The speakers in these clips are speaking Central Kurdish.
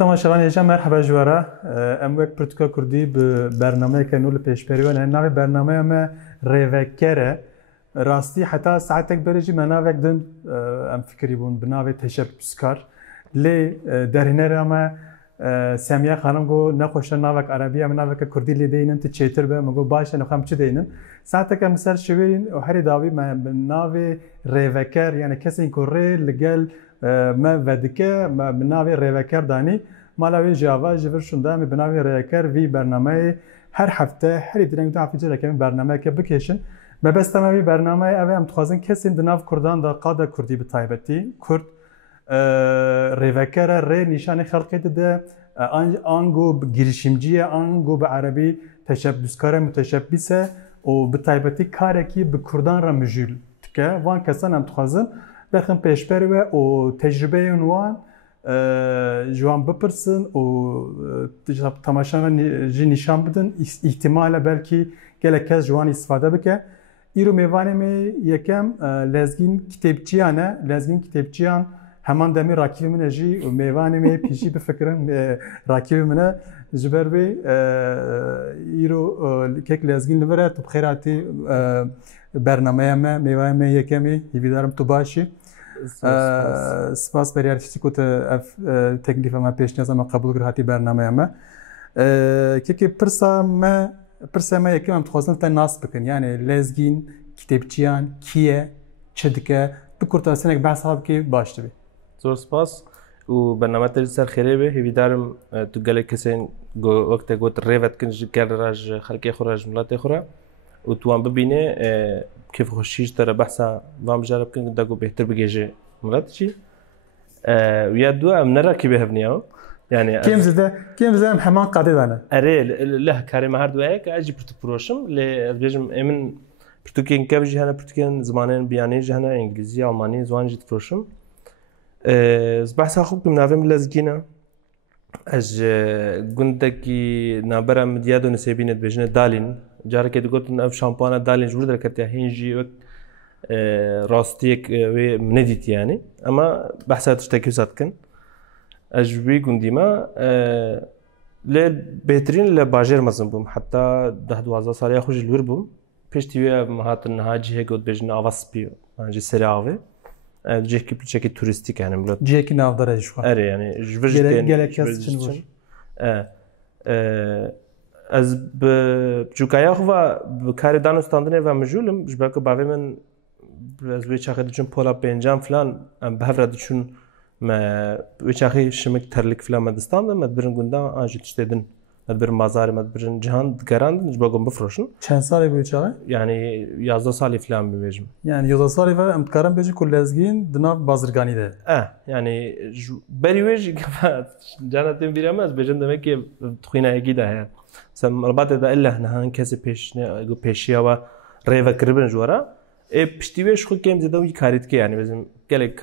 تماشاوان هجا مرحبا جوارا ام وک پرتوکا کردی به برنامه که نول پیشبریون ناوی برنامه ما ریوکره راستی حتی ساعتك برجي مناوك دن ام فكري بون بناوي تشبسكار لي درهنر اما ساميه خانم گو نخوش ناوك عربيه مناوك كردي لي دينن تشيتر به مگو باشه نخم چه دينن ساعتك مثلا شوين او هري داوي ما بناوي ريفكر يعني كسين كوري لقال ما ودكه ما بناوي ريفكر داني مالاوي جافا جبر شوندام بناوي ريفكر في برنامه هر هفته هر درنگ دو هفته كم برنامه که بکشن ما بس تمامی برنامه اوه ام تخوازن کسی دناف کردان دا قاده کردی به تایبتی کرد ریوکره ری نشان خلقی ده آنگو گریشیمجیه آنگو به عربی تشبسکاره متشبسه و به تایبتی کاری که به کردان را مجول تکه وان کسان ام تخوازن بخن پیشبری و تجربه اونوان جوان بپرسن و تماشا جی نشان بدن احتمال بلکی گله کس جوان استفاده بکه ایرو میوانه می یکم لزگین کتابچیانه لزگین کتابچیان همان دمی راکیب من جی و میوانه می پیشی بفکرن راکیب منه جبر بی ایرو کک لزگین لبره تو بخیراتی برنامه ما میوانه می یکمی هیویدارم تو باشی سپاس بریارتی که تکلیف ما پیش نیاز ما قبول کردی برنامه ما که پرسه ما یکم ام تخواستن تا ناس بکن یعنی لزگین کتابچیان کیه چه دکه بکرتا سنک بحث هاب که باشته بی زور سپاس و برنامه تر سر خیره به هیویدارم تو گله کسین وقت گوت ریوت کنج کار راج خلقی خوراج ملت خورا و تو هم ببینه کیف خوشیش تر بحثا وام جرب کن داگو بهتر بگیجه ملت چی و یا دو ام نرا کی بهبنیاو يعني كيم زدم حمان قاعدة أنا أري له كارم هاردو هيك أجي برتو بروشم لبيجم من برتوكين كابجي هنا برتوكين زمانين بيانيج هنا إنجليزي ألماني زوان جيت بروشم بحث أخوك من عفهم لازجينا أج قندكي نابرة مديادو نسيبين بيجنا دالين جارة كده قلت إن أف شامبانا دالين جور دركتها هينجي وقت راستيك ومنديت يعني أما بحثات تشتكي ساتكن أجبي قنديما لبهترين لباجر مزن بوم حتى ده دوازده سال يخرج الور بوم پیش تیوی مهات نهاجی هگود بجن آواز بی آنجی سریعه جهکی بچه توریستیک يعني ملت جهکی نافداره جوا آره يعني جورج گلک کس چنور از بجوکایا خو بکاری دانستاندنه و مجولم جبرك باوی من از وی چاخه دچون پولا پنجام فلان به هفته دچون ما ويشاخي شمك ترلك فلا مدستان ما تبرن قندا أجي تشتدن ما تبرن مزار ما تبرن جهان جران نجباقهم بفروشن كم سالي بيجاه؟ يعني 11 سالي فلان بيجم يعني 11 سالي فهم تكرم بيجي كل لازقين دنا بازرگاني ده يعني بريوج كفات جانا تيم بيرامز بيجن دمك كي تخينا أكيد هي سم رباط ده إلا هن كسي بيش جو بيشيا و ريفا كربن جوارا بشتيوش خو كم زده وي كاريت كي يعني بزم گلك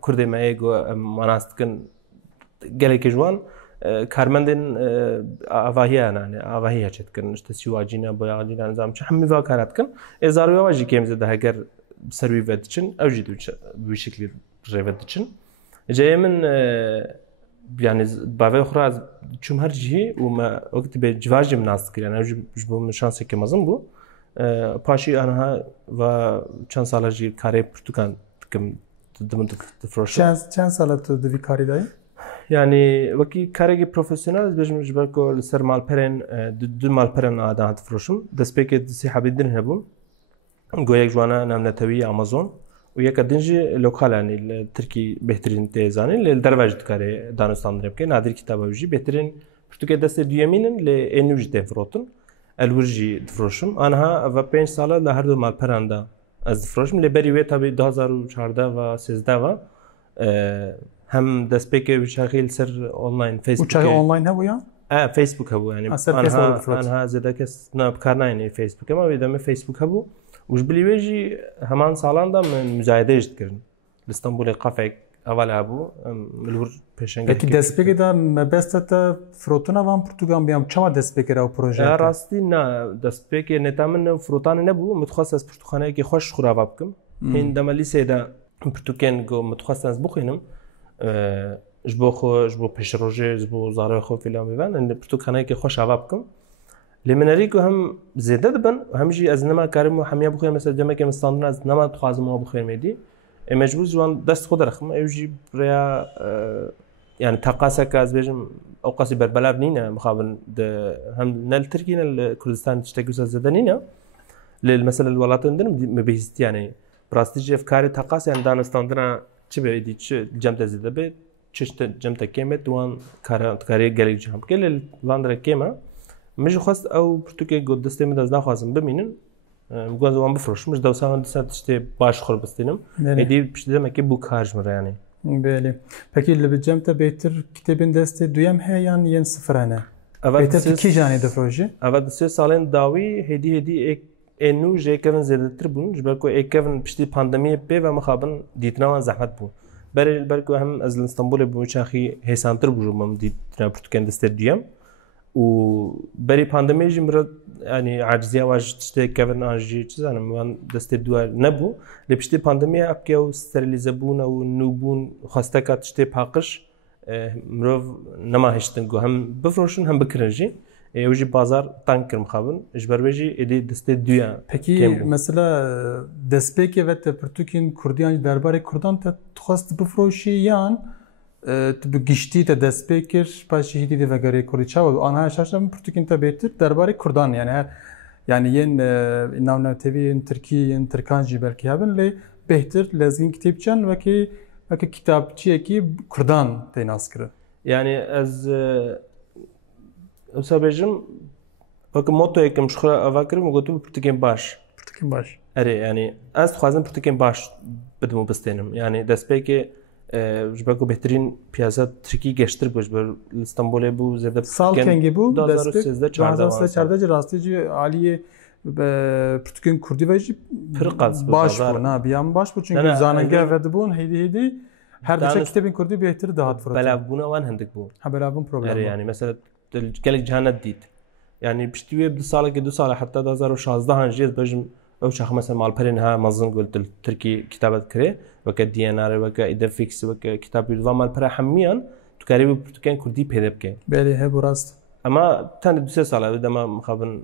كرد ما يجو مناستكن گلك جوان كارمندن آواهيا يعني آواهيا چتكن استسيواجينا بياجينا نظام چه همي وا كاراتكن ازارو واجي كم زده هگر سروي ودچن اوجي دوچ بشكل ريودچن جاي من يعني باوي خراز چوم هر جهي وما وقت بجواج مناستك يعني اوجي بو شانس كي مازم بو پاشی آنها و چند سال جی کاری پرتوکان کم دمت فروش چند سال تو دوی کاری داری؟ یعنی وکی کاری پروفسیونال بیشتر جبر کو سر مال پرن دو مال پرن آدم فروشم دست پیک دستی حبیدن هبون گویک جوانا نام نتوی آمازون و یک دنجی لوکال یعنی ترکی بهترین تیزانی لدرواج کاری دانستان داریم که نادر کتابه وجی بهترین پرتوک دست دیامینن لانوج تفروتن الورجي دفروشم أنا و 5 سال لهر دو مال پرنده از دفروشم لبری وی تابی 2014 و 13 و هم دست پیک وشاخیل سر آنلاین فیسبوک وشاخیل آنلاین هبو یا؟ فیسبوک هبو يعني أنا زده کس نبکارنا يعني فیسبوک ما ویدم فیسبوک هبو وش بلیویجی همان سالان دا من مزایده اجت کردن لستانبول قافک اول هبو ملور پیشنگ اکی دست پیک دا مبسته فروتونا وام پرتوگام بیام چما دست پیک را پروژه راستی نه دست پیک نتامن فروتان نبود متخصص از پرتوخانه که خوش خورا بکم هین دمالی سیدا پرتوکن گو متخصص بخوینم جبو خو جبو پیش روزه جبو زاره خو فیلم بیان ان پرتوکانه که خوش عواب کم لمناری که هم زیاده دبن همجی از نما کارم و همیا بخویم مثلا جمعه که مستندن از نما تخازم ما بخویم میدی مجبور جوان دست خود رخم ایوجی بریا يعني تقاسة كاز بيجم أو قاسي بربلا بنينا مخابن هم نال تركي نال كردستان تشتكي زدنينا للمسألة الولايات عندنا مبيست يعني براستيجي أفكاري تقاسة يعني دانستاندنا شو بيدي شو جمت زيادة بيت شو جمت كيمة وان كاري جالي جام كل الواندرا كيمة مش خاص أو برتوكي قد دستي من دزنا خاصم بمينن مقول زمان بفرش مش دوسان دست تشتي باش خرب بستينم هدي بشدة ما كي بوكارج مرة يعني بله پکی لبجمت بهتر کتابین دست دویم هی یعنی ین صفرانه بهتر کی جانی دفروجی اول دسته سالن داوی هدی ایک انو جه کردن زیاده تر بون جبر کو ایک کردن پشتی پاندمی به و مخابن دیتناوان زحمت بون بر کو هم از استانبول بوچاخی هسانتر بوجوم دیتنا پرتکن دسته دویم و بری پاندمی جمرد يعني عاجزية واجد تشتري كفن أنجي كذا أنا من دست الدوار نبو لبشتي باندمية أبكي أو ستريليزابون أو نوبون خاصة تشتري بحقش مروف نما هشتنجو هم بفروشن هم بكرنجي وجي بازار تانكر مخابن إجبار بيجي إدي دست الدوار. پکی مثلا دست بيكي وقت برتوكين كرديان درباره كردان تخواست بفروشي يان تبگشتی تا دست بکر پاشی هیتی دیوگری کوریچا و آنها شاشم پرتوکین تا بهتر درباره کردان یعنی هر یعنی ین نام تیوی ترکی ترکان جیبل کی هبن لی بهتر لازم کتاب چن و کی کتابچیه کی کردان تیناس کرد يعني از سابجم وقت موتو یکم شخرا آوکرم و گفتم پرتوکین باش اره يعني از خوازم پرتوکین باش بدمو بستنم يعني دست بکی جبركو بهترين بياسات تركي گشتر بوش بر استانبول بو زده سال کنگی بو 2013 14 راستیجی عالیه پرتوکین کردی وجی باش بو نه بیام باش بو çünkü zanenge vedbun hedi her دچه kitabın kurdi behtir dahat fırlat بلابونا وان هندك بو ha belabun problem يعني مثلا gelek جهانت ديت يعني بشتوي بد سالة كدو سالة حتى 2016 هنجيز بجم او شخص مثلا مال برينها مازن قلت التركي كتابات كري وك دي ان ار وك ايدفيكس وك كتاب يدوا مال برا حميان تقريبا برتكان كردي بيدبك بله هي براست اما تاني دو ساله دما مخابن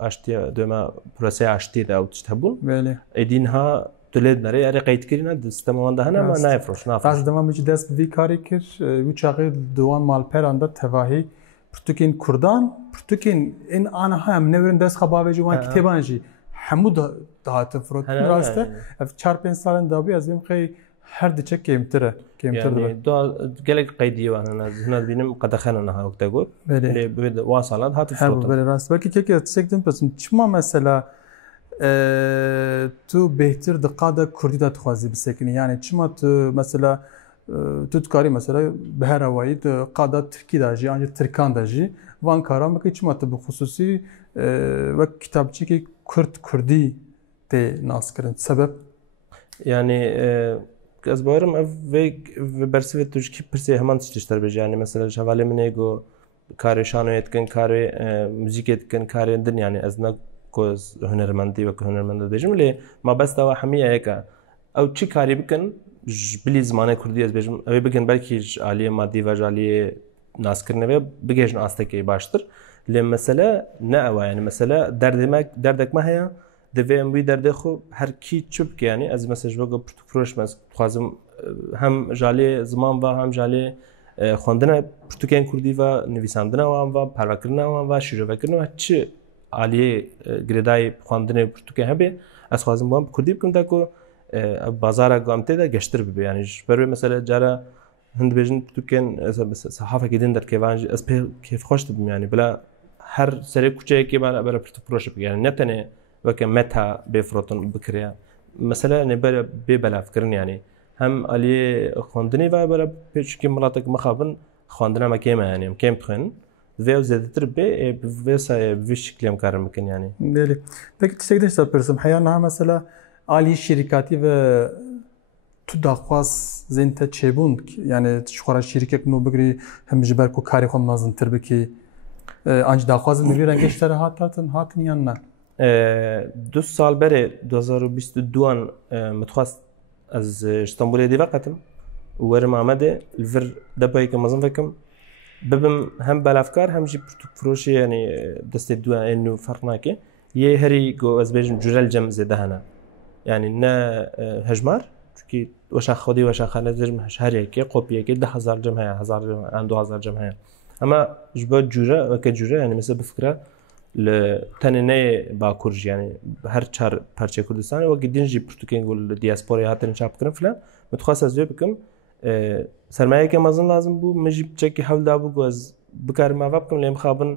اشتي دما بروسي اشتي دا او تشتبون بله ادينها تولد نري اري قيد كرينا دستما هنا ما نايفروش راس دما مش دست بي كاري كر وچاقي دوان مال پراندا تواهي برتكين كردان برتكين ان انا هم نورن دست خباوي جوان كتابانجي حمود دهات فرود راسته اف 4-5 سالن دابي از بیم خی هر دچه کمتره يعني دو قالك قيدي وانا هنا بينم قد خلنا ها وقت اقول اللي بده واصلات هات فرود بله راست بلکه که تسکتم پس چما مثلا تو بهتر دقاده کردی داد خوازی بسکنی یعنی چما تو مثلا تو تکاری مثلا به هر وایت قاده ترکی داجی آنجا ترکان داجی وان کارا مکی چما تو بخصوصی و کتابچی که كردي تي ناس كرنت سبب يعني از باورم ويك برسيت توش كي برسي همان تشتر بيج يعني مثلا شغاله من ايجو كاري شانو يتكن كاري موزيك يتكن كاري عندن يعني ازنا كوز هنرمندي وهنرمند بيجم لي ما بس دوا حميه هيك او تشي كاري بكن بلي زمانه كردي از بيجم او بكن بلكي عاليه مادي وجاليه ناس كرنه بيجن استكي باشتر لمسألة نأوى يعني مسألة دردك ما هي دفعم بي درد خو هر کی چوب که يعني از مثلا جوجا پروش مس خوازم هم جالی زمان و هم جالی خواندن پرتوکین کردی و نویساندن و پرواکردن و شروع کردن و چه عالیه گردای خواندن پرتوکین هبه از خوازم با کردی بکن تا کو بازار قامته دا گشتر ببی يعني برای مثلا جارا هند بیشتر پرتوکین صحافه کدین در کیوان از به کیف خوش دبم يعني بلا هر سری کوچه کی برای پروش بگیرن يعني نتنه وكم متى بفرطن بكريا مثلا نبر ببلاف كرن يعني هم علي خواندني و برا بيش كي مراتك مخابن خواندنا ما كيما يعني كيم بخن فيو زادتر بي فيسا بشكل مكرر ممكن يعني بله peki تشتكي تبرسم حيانا مثلا علي شركاتي و تو داخواس زين تشيبون يعني تشخورا شركه نو بگري هم جبر کو كاري خو مازن تر بكي انج داخواز نوی رنگشتر هاتن یا نه 2 سال بره 2022 متخواست از استانبول دی وقتم ورم عمده الفر دبي كمازن فكم ببم هم بالافكار هم جي فروشي يعني دست دوا انه فرناكي يه هري جو از بيجن جرال جم زده هنا يعني نا هجمار كي وش خودي وش خانه جم هري كي قوبيه كي 10000 جم هي 1000 جم عن 2000 جم هي اما جبت جوره وكجوره يعني مثلا بفكره لتنينه باكورج يعني هر چهار پارچه کردستان و قدين جي برتوكين قول دياسبورا هاتن شاب كرن فلان متخصص زي بكم سرمایه که مازن لازم بود مجیب چکی حول دابو گوز بکار ما بکم لیم خابن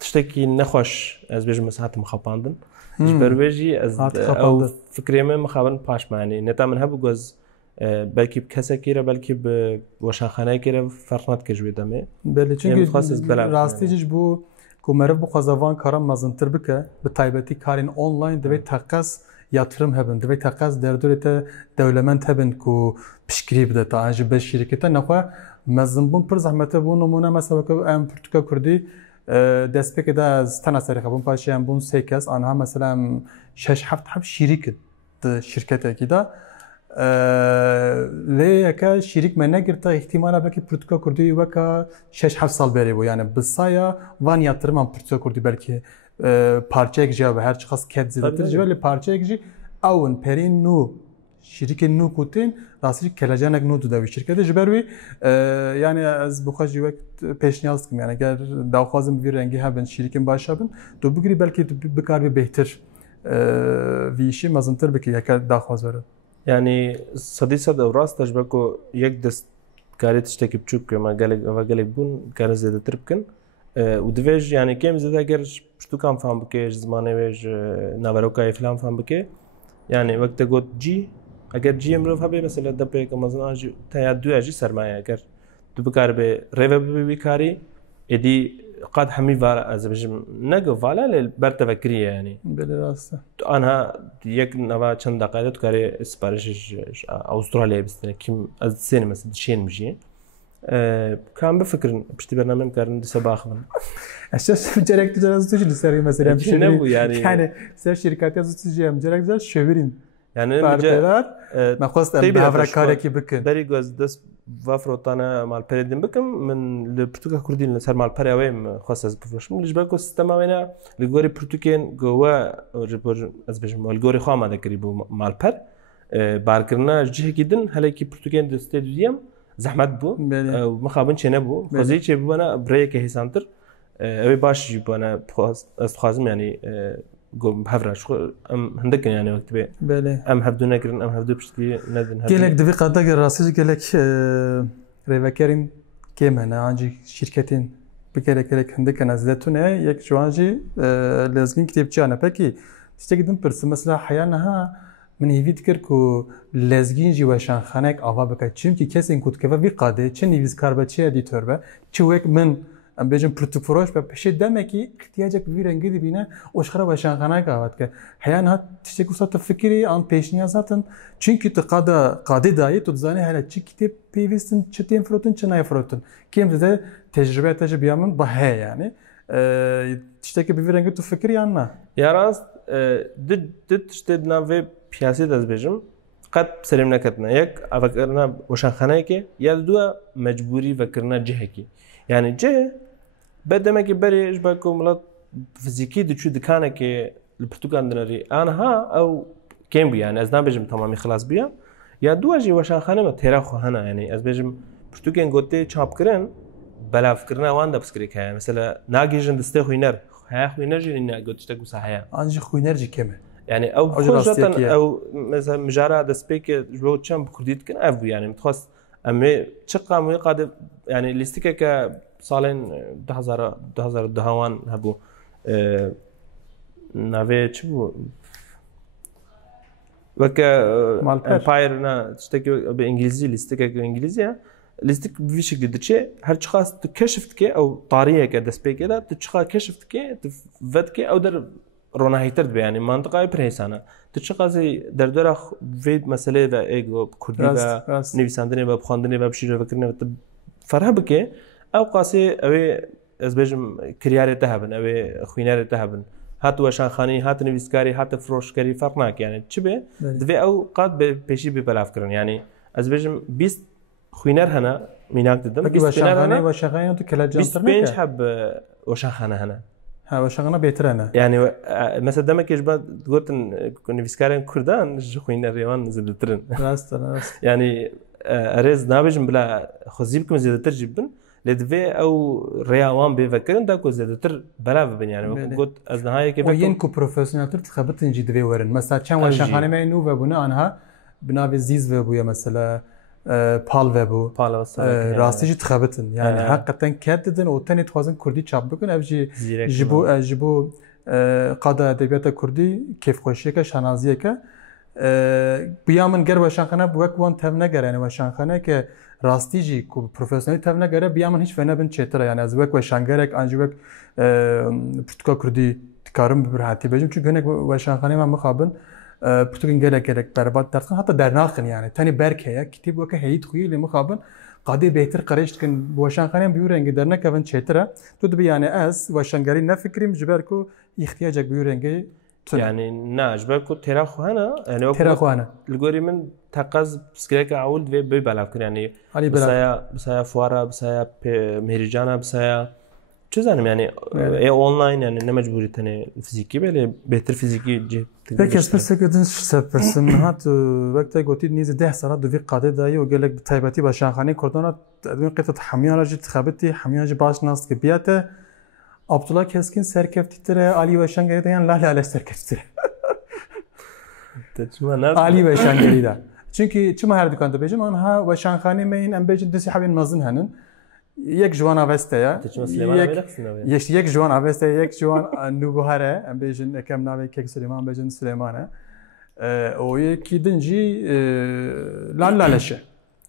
تشتکی نخوش از بیش مساحت مخابندن جبرویجی از او فکری من مخابن پاش معنی نتا من هبو گوز بلکی بکسه کیره بلکی به وشانخانه کیره فرقنات کجوی دمه بله چونکه راستیش بو کومرب بو خزاوان کارم مازنتر بکه به تایبتی کارین آنلاین دوی تقص yatırım hebben ve takas derdorete devlement hebben ku pişkiri bide ta anji beş şirkete nakwa mazın bun pır zahmete bu numune mesela ki em Portugal kurdi despek da stana sarıxa bun paşayan bun sekas anha mesela 6-7 şirket şirkete ki da le yaka şirk mene girta ihtimala belki Portugal kurdi ve ka 6-7 sal beri bu yani bisaya van yatırım am Portugal kurdi belki parça ekji ve her çıkas ket zidetir jiveli parça ekji avun perin nu şirketin nu kutin rastlık kelacanak nu da şirkete jiberwi yani az bu kadar jivet peşniyaz kim yani eğer daha fazla bir rengi haben şirketin başabın to bugri belki bekar bir behter bir işi mazıntır belki yakar daha fazla var yani sadisa da rast tajbako yek dest garet iştekip çuk ama galek bun garet zidetir bkin ودویج یعنی کم زده اگر پشتو کام فهم بکه زمانه ویج نوروکای فلان فهم بکه یعنی وقت گفت جی اگر جی امروز هبه مثلا دپه که مثلا جی تایید دو اجی سرمایه اگر دو بکار به ریو بیکاری ادی قد همی وارا از بجم نگو والا ل برتفکریه یعنی بله راسته آنها یک نوا چند دقیقه تو کاری سپارش استرالیا بستنه کیم از سینما مثلا شین میشه كان بفكر بشتي برنامج كان دي صباح من اساس جرك تجي لسري مثلا شنو يعني سر شركات تجي جرك زال شويرين يعني باربرار ما خصت بافرا كاركي بكن بري جوز دس وافروتانا مال بريدين بكم من البرتغال كردين سر مال بريويم خاصه بفروش من جبكو سيستما وينا الجوري برتوكين جوا ريبور از بجم الجوري خاما دكريبو مال بر باركرنا جه جدا هلاكي برتوكين دستيديوم زحمت بو مخابن چنه بو خوزی چه بو انا بریک هیسانتر اوی باش جیب انا استخازم يعني گم هفرش ام هندك يعني وقت به ام هبدو نكرن ام هبدو بشتي ندن قالك دبي قدك راسي قالك ريفاكرين كيم انا عندي شركتين بكرك هندك انا زدتونه يك جوانجي لازم كتبتي انا باكي تستقدم برس مثلا حيانها من هیوید کرد که لزگین جوشان خانک آوا بکه چون که کسی این کد که وی قاده چه نیویز کار به چه ادیتور به چه وک من ام بیشتر پروتوفروش به پیش دم کی احتیاج که ویرنگی دی بینه وشخرا وشان خانک آواد که حیان ها تشتکو سات فکری آن پیش نیازاتن چون که قاده دایی تو زنی هلا چی کتاب پیوستن چه تیم فروتن چه نای فروتن کیم ده تجربیامون با هی یعنی تشتکی ویرنگی تو فکری آن نه یا راست دد تشتد نوی پیاسی دست بجم قد سلیم نکردن یک افکرنا وشانخانه که یا دو مجبوری فکرنا جه کی یعنی جه بعد ما که بری اشبا کوملات فیزیکی دچو دکانه که البرتغال دنری آنها او کم بی یعنی از نبجم تمامی خلاص بیا یا دو اجی وشانخانه ما تیرا خو هنا یعنی از بجم برتغال گوته چاپ کردن بلا فکرنا وان دبس کری که مثلا ناگیجن دسته خوینر ها خوینر جن گوتشت کو صحیا انج خوینر جی کمه يعني او خصوصا او مثلا مجرى دسبيك جو تشامب كرديت كان افو يعني متخص امي تشقى مي قاد يعني ليستيكا ك صالين 2000 دهوان هبو نافي تشبو وك امبايرنا تشتكي بالانجليزي ليستيكا انجليزيه ليستيك بشكل دتشي هل تشخاص تكشفت كي او طاريه كدسبيك كده تشخاص كشفت كي تفتكي او در روناهیتر به یعنی منطقه پرهیسانه تو چه قضیه در دور وید مسئله و ایگو کردی و نویسندنی و بخواندنی و بشیر و کردن فرها بکه او قاسی اوی از بجم کریاره تهبن اوی خویناره تهبن هات وشان خانی هات نویسکاری هات فروشکاری فرق نک یعنی چه به دوی او قاد به پیشی به بلاف کردن یعنی از بيجم 20 خوينر هنا ميناك ددم بقي وشانخانه وشانخانه تو كلا جانتر 25 حب وشانخانه هنا ها وشانخانه بيتر انا يعني مثلا دمك يجبا قلت كون فيسكارين كردان خوينر ريوان زدترن راست يعني اريز نابجم بلا خزيبكم زيادتر جبن لدفي او رياوان بيفكرن داكو زيادتر بلا بن يعني قلت از نهايه كيف وينكو بروفيشنال تخبط نجي دفي ورن مثلا كان وشانخانه ما انو وبنا انها بناف زيز وبويا مثلا پال وبو راستیجی تخبطن یعنی حقیقتا کدیدن و تنی توازن کردی چاپ بکن افجی جبو قاده ادبیات کردی کیف خوشیه که شنازیه که بیامن گر وشانخانه بوک وان تف نگره یعنی وشانخانه که راستیجی کو پروفسیونالی تف نگره بیامن هیچ فنه بن چتره یعنی از وک وشانگرک انجی وک پرتکا کردی تکارم ببرهاتی بجم چون گنک وشانخانه من مخابن پرتوگین گرک برباد درخن حتی در ناخن یعنی تانی برکه یا کتاب وکه هیت خویی لی مخابن قادی بهتر قرشت کن وشانخانه بیورنگ در نکون چتره تو دبی یعنی از وشانگری نفکریم جبر کو احتیاجک بیورنگی يعني ناج بالكو تراخو هنا يعني تراخو هنا الجوري من تقز بسكريك عول بي بلعب يعني بسايا فوارا بسايا مهرجانا بسايا شو زانم يعني اي اونلاين يعني نمجبوري تاني فيزيكي بله بهتر فيزيكي جي بك اسبس كدنش سبرسن هات وقت قلت نيز 10 سنه دو في قاده داي وقال لك بتايبتي باشانخانه كردونه قطه حميان راجي تخبتي حميان باش ناس كبياته Abdullah Keskin serkeftitre Ali ve Şengeri diyen Lale Ale serkeftitre. Ali ve Şengeri de. Çünkü çima her dükkanda bejim anha ve Şankhani meyin embejin desi habin mazın hanın. Yek jwan avestaya. Yek jwan avestaya yek jwan nubuhare embejin ekem nave kek Süleyman embejin Süleyman'a. O yeki dinci Lale Aleşe.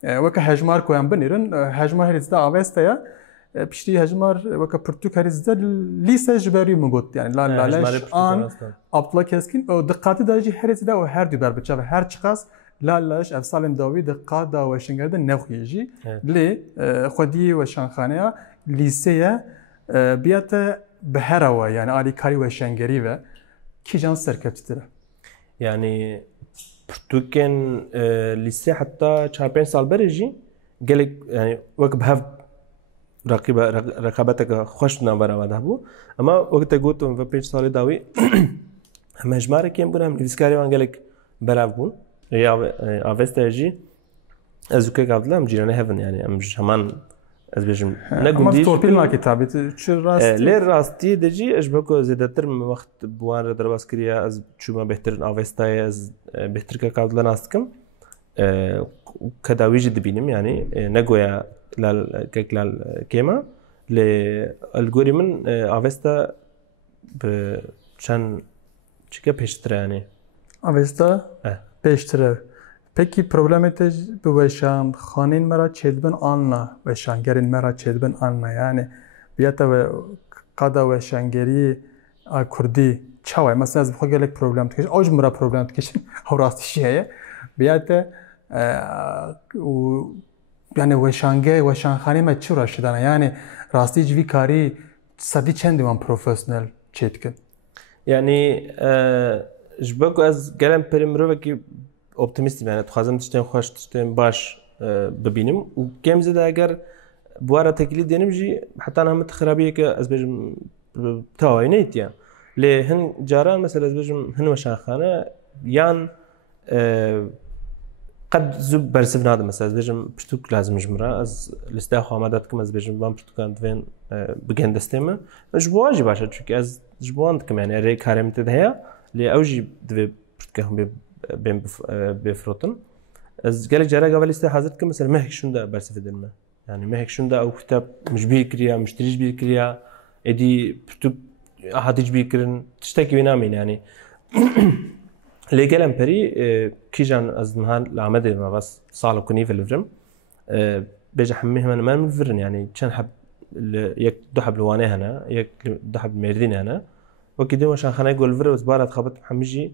Ve ke hejmar koyan benirin hejmar herizde avestaya. پشتی هجمار وقت پرتو کاریزده لیسه جبری مگوت یعنی لالاش آن عبدالله کسکین و دقتی داشتی هر چیزی و هر دو بر بچه و هر چقاس لالاش افسالم داوی دقت دا و شنگرده نخویجی لی خودی و شانخانه لیسه بیات بهروا یعنی آلی کاری و شنگری و کی جان سرکتیره یعنی پرتو کن لیسه حتی 4-5 سال برجی گلی یعنی وقت به رقابتك خوش نبرة وده بو أما وقت قلتهم في بيج صار داوي مجموعة كم بنا من فيسكاري وانجلك براف بون يا أفستاجي أزوكي قبله مجيرانه هفن يعني مش همان أزبيجم نقول دي أما ما كتابي شو راست ليه راستي دجي أشبكو زيادتر من وقت بوان ردرباس كريا أز شو ما بهتر أفستاي أز بهتر كقبله ناستكم كداوي جد بينم يعني نقويا لال كيما للجوريمن أفستا بشان چیکه پیشتره یعنی أفستا پیشتره پکی پروبلمت بوشان خانین مرا چیدبن آننا وشانگرین مرا چیدبن آننا یعنی بیاتا و قادا وشانگری کردی چاوی مثلا از بخواد گلک پروبلم تکش آج مرا پروبلم تکشن هر راستیه بیاتا و yani وشانخانه ما چی راش دانه yani راستی جوی کاری صدی چند من پروفسیونال چیت کن yani جبکو از گلم پریمرو و کی اپتیمیستیم yani تخازم تشتیم خوش تشتیم باش ببینیم و کم زده اگر بواره تکلیل دینیم جی حتی هم تخرابیه که از بجم تاوی نیت یا لی هن جاران مثلا از بجم هن وشانخانه یان قد زب برسف نادم مثلا بيجم بشتوك لازم جمرة از لسته خامدات كم از بيجم بام بشتوكان دوين بجن دستيمه جبواجي باشا چونك از جبوان كم يعني ري كارم تدهيا لي اوجي دوي بشتوكهم بين بفروتن از قالك جارا قبل لسته حاضر كم مثلا مهك شوندا برسف دلمه يعني مهك شوندا او كتاب مش بيكريا مشتريش بيكريا ادي بشتوك احد بيكرن تشتكي بينامين يعني ليجل امبري كيجان از نهار العمد ما بس صالو كوني في الفرم بيجي حميه من ما الفرن يعني كان حب يك دحب لوانه هنا يك دحب ميردين هنا وكده عشان خلينا يقول الفرن زبالة خبط محمجي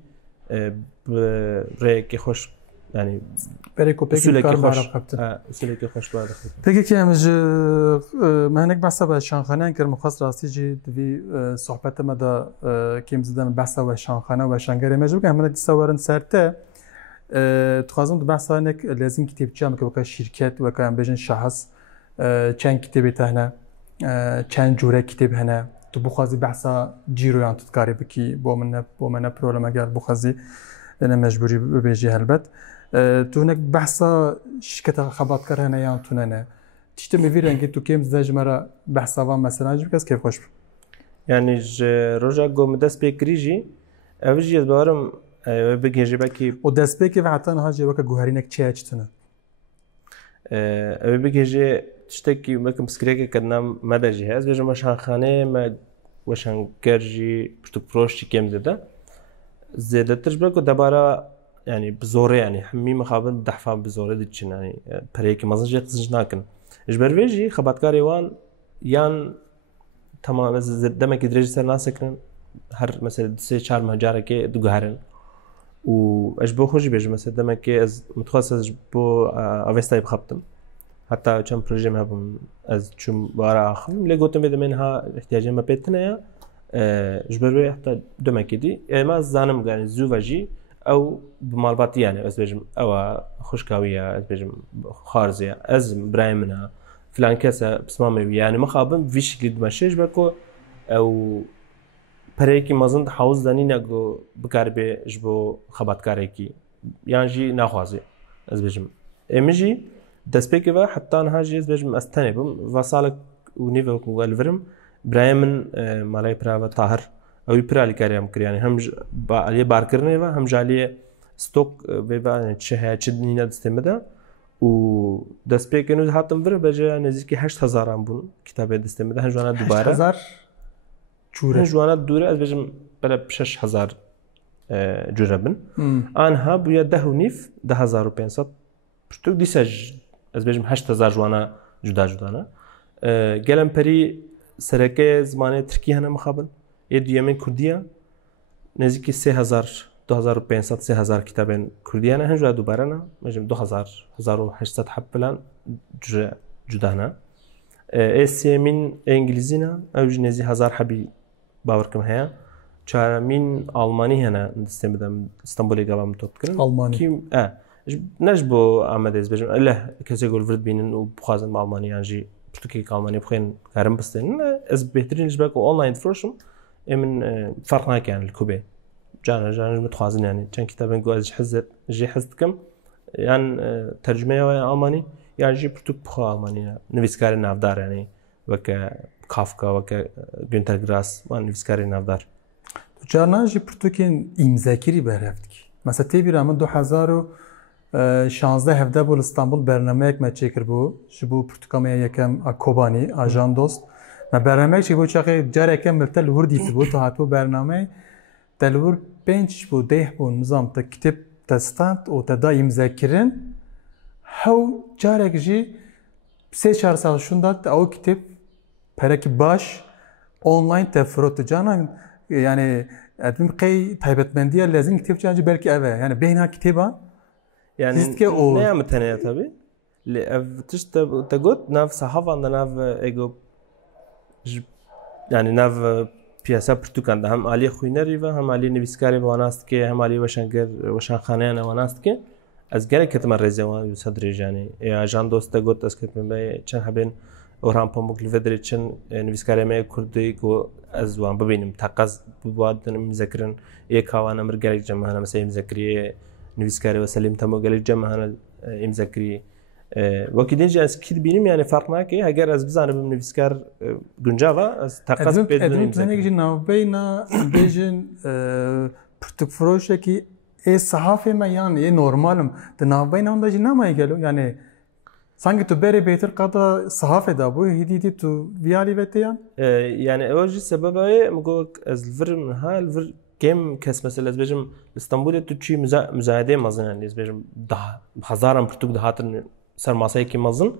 بريك يخش يعني بريكو بيجي كار بعرف خبطه سلك يخش بعد بيجي كي مج ما هناك بحث وشانخانه كر مخصص راستيجي في صحبت مدى كيم زدان بحث وشانخانه وشانغري مجبور هم تصورن سرته تخوازم بحث هناك لازم كتاب جام كوكا شركات وكان بيجن شخص كان كتاب تهنا كان جورا كتاب هنا تو بخوازي بحثا جيرو يعني تتكاري بكي بو منا برولما قال بخوازي انا مجبوري بيجي هالبت تو هناك بحثا شركة خبات كار هنا يعني تو نانا تشتمي فيران كي تو كيم زاج مرة بحثا وان مثلا جبكاس كيف خوش يعني رجع قوم دست بكريجي أوجي يدبارم بيجي بكي ودست بكي وعطان هاجي وكا جوهرينك تشاجتنا بيجي تشتكي ممكن بسكريك كنا مدى جهاز بيجي مشان خانة ما وشان كرجي بشتك بروش كم زيادة تجبرك ودبارة يعني بزورة يعني حمي مخابن بدحفة بزورة ديتشن يعني بريك ما زنجي تزناكن إجبر بيجي خبات كاريوان يان تمام دمك يدرج سر ناسكن هر مثلا سه چهار مهجاره که دو گهرن و اجبو خوش بیج مثلا دمك از متخصص بو اوستای بخبتم حتى كم بروجي مهبم از چم بارا اخم لي قلت منها احتياجين ما بيتنا اجبر حتى دمك دي ما زانم يعني زوفاجي او بمالباتي يعني از بيجم او خوشكاويه از بيجم خارزيه از برايمنا فلان كاسه بسمامي يعني ما خابم فيش قد ماشيش بكو او بريكي مازند حوز داني نگو بكاربي جبو خبات كاريكي يعني جي ناخوازي از بيجم امجي دسبيكي و حتى نهاجي از بيجم استنبم وصالك ونيفل كو الفرم برايمن مالاي براوا طاهر او يبرالي كاريام كرياني هم عليه باركرني و هم جاليه ستوك و تشه چدنينا دستمدا و دست پی کنید هاتم وره بجای نزدیکی 8000 هم بون کتابی دستم بده هنجوانات دوباره 8000 جوره هنجوانات دوره از بجم بله 6000 جوره بن آنها بویا 10 و نیف 10500 پرتوک دیساج از بجم 8000 جوانا جدا جدانه گلم پری سرکه زمانه ترکیه هنم مخابن یه دیامین کردیه نزدیکی 3000 2500 3000 كتابين كرديانا هنجوا دوبارنا مجم 2000 1800 حب بلان جدانا اسي من انجليزينا او جنزي 1000 حبي باوركم هيا چارا من الماني هنا نستمدم اسطنبولي قبام توتكرن الماني كيم نجبو عمدز بجم الله كسي يقول فرد بينن وبخازن مع الماني يعني برتكي الماني بخين كارم بستن از بهترين جبك اونلاين فروشم من فرقنا كان الكوبي جانا متخازن يعني كان كتابين جواز حزت جي حزتكم يعني ترجمة ألماني يعني جي برتوك بخا ألمانيا نفسكاري نافدار يعني وكا كافكا وكا جونتر جراس وان نفسكاري نافدار جانا جي برتوكين إمزاكيري بهرفتك مثلا تبي رامن 2016 هفته بول اسطنبول برنامه‌ك ما تشكر بو شبو برتقامي يكم كوباني اجان دوست ما برنامه شبو چاقي جار يكم ملتل وردي بو تو هاتو برنامه تلور 5 بو 10 بو نظام تكتب تستانت او تدايم ذاكرين هاو جارك جي 3-4 سال شوندات او كتب برك باش اونلاين تفروت جانا يعني ادم قي تايبتمنديه لازم كتب جانجي بالكي ابا يعني بينها كتابه يعني نعم تانية تبي اللي تشتب تقول ناف صحافة عند ناف إيجو يعني ناف بياسة برتقال هم عليه خوينري وهم عليه نبيسكاري واناستك هم عليه وشان خانيانا واناستك از گره كتم الرزوان يصدر يعني يا جان دوست تقول تسكت من بي چن حبين اورام پاموك لفدري چن نبيسكاري ما كردي كو از وان ببينم تقص بواد مذكرن يكاوانا مرجلك جمعنا مثلا مذكري نویسکاری و سلیم تمام گلی جمع هنال امزکری وقتی اینجا از کید بینیم یعنی فرق نکنه اگر از بزنم نویسکار گنجاوا از تقص بدون امزکری. ادم تنیجی نوبینا بیشن پرتفروشه کی ای صحافه ما یعنی نورمالم تنوبینا اون داشتی نمایی گلو یعنی sanki تو بری بهتر قطع صحافه دابو هدیتی تو ویالی وتیان يعني اوجي سببه مقول از الفرم ها الفر كم كاس مثلا از بيجم اسطنبول تشي مزايده مازن يعني از بيجم ده هزارم برتوك دهاتن سر ماساي كي مازن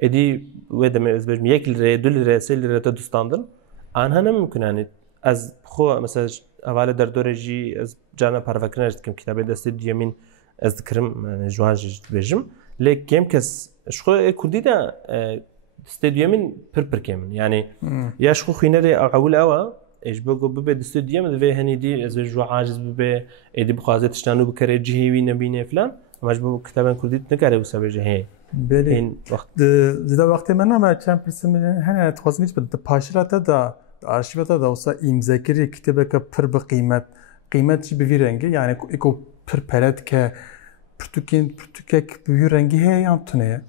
ادي ودم از بيجم يكل ري دول ري سيل ري تدستاندن ان هنا ممكن يعني از خو مثلا اول در دورجي از جانا پرفكرنج كم كتاب دست يمين از ذكرم يعني جواج بيجم لك كم كاس شخو كردي ده استديومين بير كم يعني يا شخو خينري اول اوا ايش بقول ببي الاستوديو من ذي هني دي از جو عاجز ببي ادي بخازه تشتانو بكره جهوي نبينه فلان ماش بقول كتابن كردي نكره وسبب جهه بله این وقت زیاد وقتی من نم چند پرسیم هنر تخصص بده پاشرات دا arşivata da olsa imzekiri kitaba ka pır bir qiymet çi bir rengi yani eko pır pelet ke pürtükek bir rengi he yantune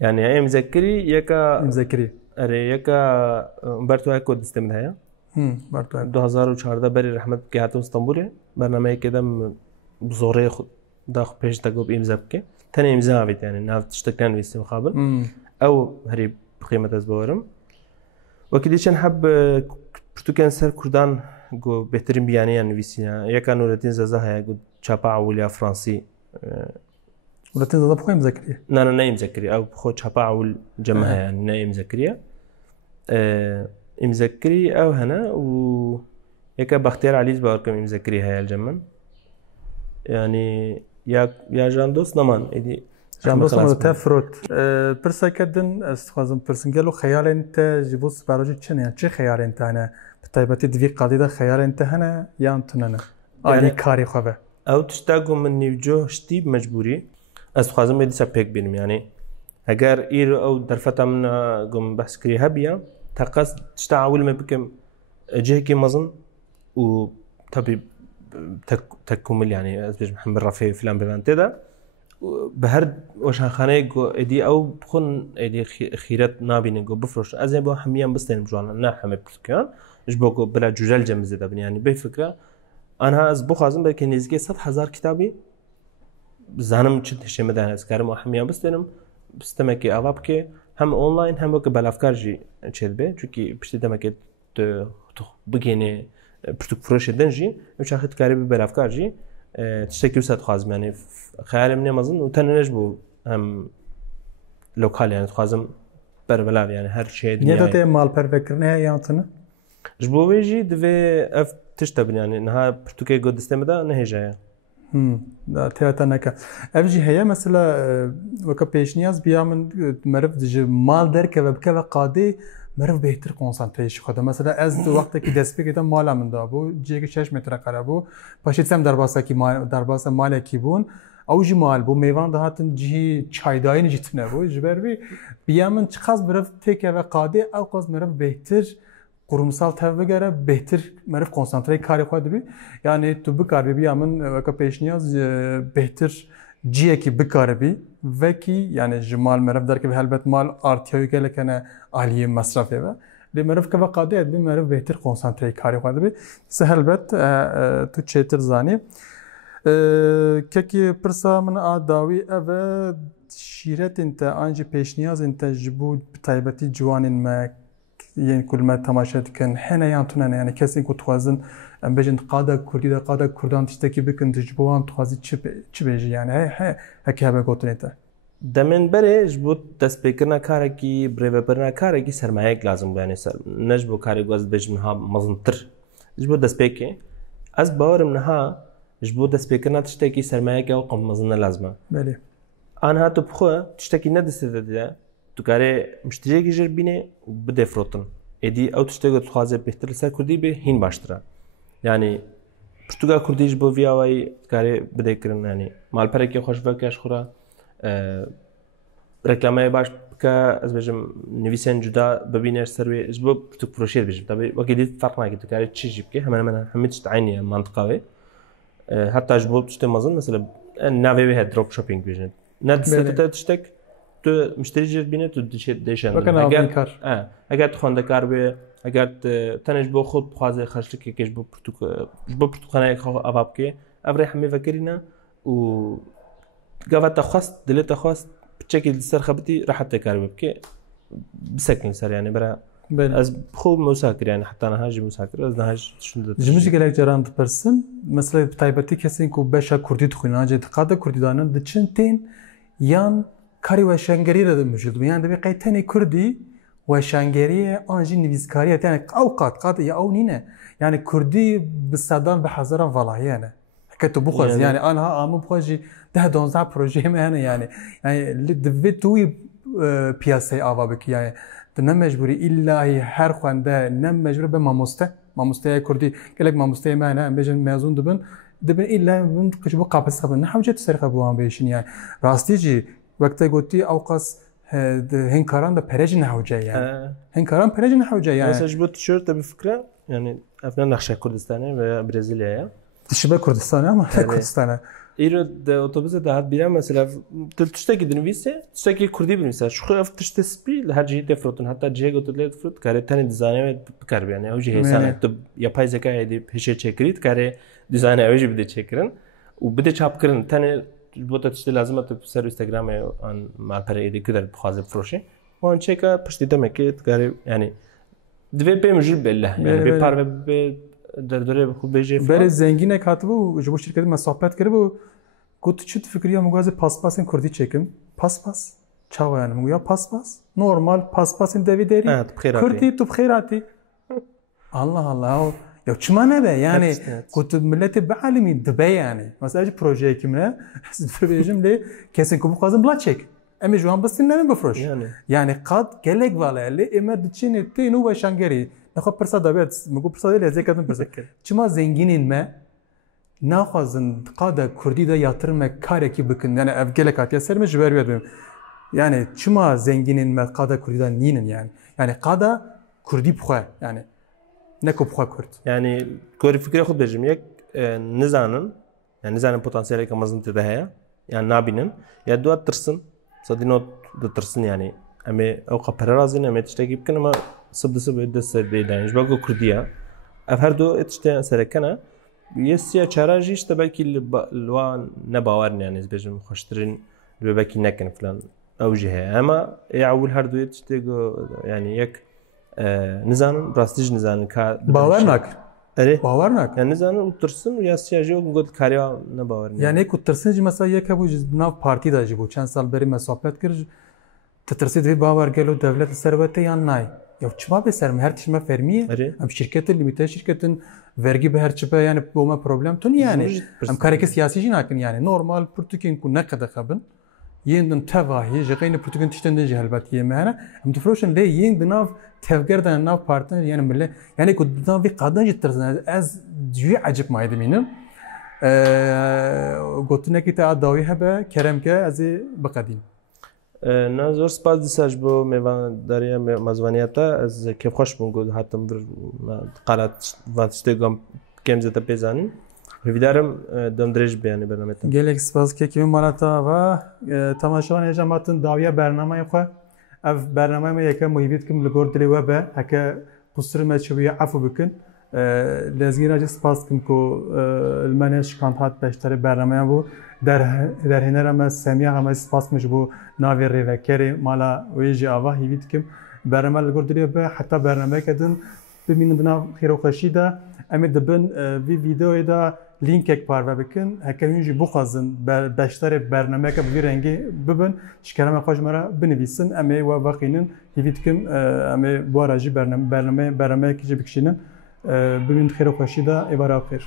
يعني اي مذكري يكا imzekiri اري يكا برتو اكو دستم هيا برضو 2014 بري رحمت كي هاتم اسطنبول برنامج كده بزوري داخل بيش تقوب امزابكي تاني امزابت يعني ناف تشتكلان في مقابل او هري بقيمه ازبورم وكديشن حب برتوكان سر كردان جو بهترين بياني يعني فيسينا يكا نورتين زازا جو تشابا ولا فرنسي ولكن هذا بخوي مذكريه انا نايم مذكري او بخو تشابا ولا جمعها يعني نايم مذكريه مذكري او هنا و يكا بختار عليز باركم مذكري هاي الجمن يعني يا جاندوس نمان ادي جاموس ما تفرط برسكدن استخدام برسنجلو خيال انت جبوس باروجي تشن يعني چه خيال انت انا بطيبتي دفي قاعده خيال انت هنا يا انتنا يعني كاري خوبه او تشتاقوا من نيوجو شتيب مجبوري استخدام بدي سبيك بينم يعني اگر اير او درفتا من قم بحث كري هبيا تقص تشتعول ما بكم جهكي مظن و طبي تكمل يعني ازبج محمد رفيع فلان بفانتدا بهرد وشان خانه جو ادي او بخون ادي خيرات نابين جو بفرش ازي بو حميان بستين بجوانا نا حمي بتكان جبوكو بلا جوجل جمزه دبن يعني بفكره انا از بو خازم بلكي نزكي 100000 كتابي زانم چت شمدان از كارم حميان بستنم بستمكي اوابكي هم اونلاين هم وك بالافكار جي چلبه چونكي پشت دمكي تو بگينه پرتوك فروش دنجي مش اخذ كاري بالافكار جي تشتكي وسط خازم يعني خيال مني مظن وتنجش بو هم لوكال يعني خازم بربلاv يعني هر شيء دنيا نيته مال پروکرنه یانتنه جبو ويجي دفي اف تشتبن يعني انها برتوكي جود استمدا نهجه دا تياتنك افجي هي مثلا وك پیشنیاز بیا من مرف دج مال درکه و بکه قادی مرف بهتر کنسانتریش خود مثلا از وقتی که دست بگیرم مالا من دا بو جیگ 6 متر قرار بو پاشیتم درباسا کی درباسا مال کی بون اوجی مال بو میوان دهاتن جی چایدای نجتنه بو جبر بیا من چخاز مرف تکه و قادی او قاز مرف بهتر kurumsal tevbe göre behtir merif konsantre kari koydu bi yani tu bikar bi amın vaka peşniyaz behtir ciyeki bikar bi ve ki yani jimal merif der ki helbet mal artıyor gelekene aliye masraf eve li merif ka qadi bi merif behtir konsantre kari koydu bi se helbet tu çetir zani keki pirsa min adawi eve şiret inte anji peşniyaz inte jibu taybeti civanin me يعني كل ما تماشات كان حين يانتونان يعني كاسين كنت خوازن ام بجن قاده كردي دا قاده كردان تشتكي بكن تجبوان تخوازي تشبيجي يعني هي هكي هبه قوتنيتا دمن بري جبوت تسبيكرنا كاركي بريفبرنا كاركي سرمایه لازم يعني سر نجبو كاري غاز بجنها مزنتر جبوت تسبيكي از باورم نها جبوت تسبيكرنا تشتكي سرمایه او قم مزن لازمه بله انا هاتو بخو تشتكي ندسده تكاري مشتري جير بيني وبدي فروتن ادي او تشتغل تخازه بهتر سر كردي به هين باشترا يعني برتغال كرديش بو فياوي تكاري بدي كرن يعني مال بركي خوش فكاش خورا ركلامه باش كا از بجم نويسن جدا ببينش سروي جبو برتغال بروشير بجم طبي وكي دي فرق معك تكاري تشي بكي هم انا همت عيني منطقه حتى جبو تشتمزن مثلا نافي به دروب شوبينج بجن ندست تشتك تو مشتری جد بینه تو دیشن اگر تو خواندکار به اگر تنش با خود بخوازه خرجت که کش با پرتوخانه خو آب که ابری همه فکرینا و قوت خواست دلت خواست بچکی سر خبتی راحت تکار بکه بسکن سر يعني برا از خوب مسافر يعني حتى انا هاجي مسافر از نهاج شنو جمجي قالك جران برسن مثلا بتايبتي كسين كو باشا كردي تخوينا جد قاده كردي دانن دچنتين يان کاری و شنگری را موجود میان دبی قیتنی کردی و شنگری آنجی نویسکاریه یعنی اوقات یا او نینه یعنی کردی به صدام به هزاران والایانه که تو بخوز یعنی آنها آمو بخوزی 10-12 پروژه میانه یعنی دوی توی پیاسه آوا بکی یعنی تو نمجبوری الا هر خونده نمجبور به ماموسته مامۆستای کوردی gelek مامۆستای me hene em bêjin mezûn dibin îlla bin ji bo qapis xebin nehewce tu serxe bi wan bêjin yani rastî jî wek te gotî ew qas hênkaran da perê jî nehewce yani hênkaran perê jî nehewce yani mesela ji bo tişörte bir fikre yani evne Nexşa Kurdistanê veya Brezilya'ya dişibe Kurdistanê ama Kurdistanê îro de otobüse de hat bîra mesela tu tiştekî dinivîse tiştekî Kurdî binivîse şu ev tiştê spî li her cihê tê firotin heta cihê got lê firot dikarê tenê dizanê ve bikarbî yani ew jî hêsan tu yapay zekayê dî pêşê çêkirî dikarê dizanê ew jî bide çêkirin û bide çapkirin tenê bo te tiştê lazim e tu ser Instagramê an malperê êdî ku dixwaze bifroşî wan çêka piştî demekê dikarê yani divê pê mijûl belli yani bê parve bê derdorê xwe bêjê berê zengînek hatibû ji bo şirketê me sohbet kiribû got çi fikriya min gazê paspasên Kurdî çekim paspas çawa yani min ya paspas normal paspasên devî derî Kurdî tu bixêr hatî Allah Allah ya çima nebe yani got milletê bielîmî dibe yani mesela ji projeyekî me bêjim lê kesên ku bixwazin bila çek em ê ji wan bistîn nevin bifroş yani qad gelek vala lê ême diçînê tê nû weşangerî nexwe pirsa dabêt min got pirsa lê zêketin pirsa çima zengînên me naxwazin qada Kurdî de yatırım me karekî bikin yani ev gelek hatiye ser me ji ber bibim yani çima zengînên me qada Kurdî de nînin yani qada Kurdî bixwe yani ne ku bixwe Kurd yani gorî fikrê xwe bêjim yek nizanin yani nizanin potansiyeleke mezin tê de heye yani nabînin ya du tirsin sadî not ditirsin yani em ê ew qepere razîn em ê tiştekî bikin ama sib di sibê dest ser bêdayin ji bo ku Kurdî ya ev her du tiştê serekene yesiya çara jî işte belkî li wan nebawerin yani ez bêjim xweştirîn li belkî nekin filan ew jî heye ama ewil her duyê tiştê yani yek nizanin rastî jî nizanin ka bawer nakir erê bawer nakir yani nizanin û tirsin û yesiya jî got kariya nebawerin yani ku tirsin jî mesela yek hebû ji nav partî de jî bû çend sal berî me sohbet kir tu tirsî divê bawer gelo devlet li servetê yan nayê ya çima bê ser me her tişt me fermiye em şirketin limîte şirketin vergî bi her çipe yani bo me problem tun yani em karekî siyasî jî nakin yani normal pirtûkên ku neqede xebin yên din tevahî ji qeynî pirtûkên tiştên din jî helbetiyê me hene em difroşin lê yên di nav tevger de nav partin yani millet yani ku di nav vê qadin jî tirsin ez cî ecib mayê dimînim gotinekî te a dawî hebe keremke ez ê biqedîm na zor spas dîsa ji bo mêvandariya mezvaniyeta ez kêfxweş bûm got hatim vir qala van tiştê kêm zêde pê zanîn hêvîdarim dem dirêj beyanî bername te gelek spas kekî min mala te ava temaşevan hêja matin dawiya bernameyê xwe ev bername me yeke muhîbît kim li gor dilê we be heke qusir me çiviye efû bikin lezgîna jî spas kim ku li me nêşikand hat beşterê bernameya bû derhênera me Semiya Hemedî spas min ji bo navê rêvekerê mala wê jî ava hîvî dikim bername li gor dilê be heta bernameyeke din bimînin di nav xêrxweşî de em ê dibin vî vîdeoyê de linkek parve bikin heke hûn jî bixwazin beşterê bernameyeke bi vî rengî bibin ji kerema xwe ji me re binivîsin em ê we veqînin hîvî dikim em ê bu ara jî bernameyekê jî bikişînin bimînin xêrxweşî de êvara xêr